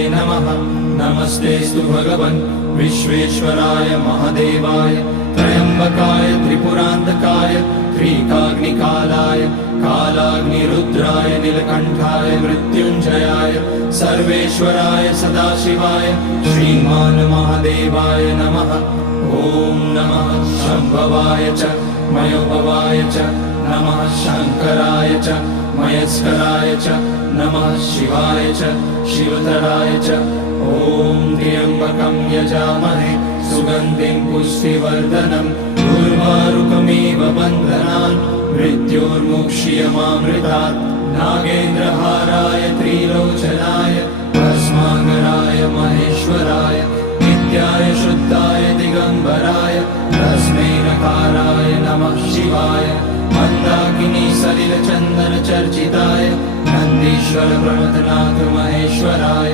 नमः। नमस्तेस्तु भगवन् विश्वेश्वराय महादेवाय त्र्यम्बकाय त्रिपुरान्तकाय त्रिकाग्निकालाय कालाग्निरुद्राय नीलकण्ठाय मृत्युञ्जयाय सर्वेश्वराय सदाशिवाय श्रीमान् महादेवाय नमः। ॐ नमः शम्भवाय च मयोभवाय च नमः शङ्कराय च मयस्कराय च नमः शिवाय च शिवतराय च। ॐ त्र्यम्बकं यजामहे सुगन्धिं पुष्टिवर्धनम् उर्वारुकमिव बन्धनान् मृत्योर्मुक्ष्यमामृतात्। नागेन्द्रहाराय त्रिलोचनाय भस्माकराय महेश्वराय नित्याय शुद्धाय दिगम्बराय तस्मै नकाराय नमः शिवाय। मन्दाकिनी सलिलचन्दन चर्चिताय नन्दीश्वर प्रमथनाथ महेश्वराय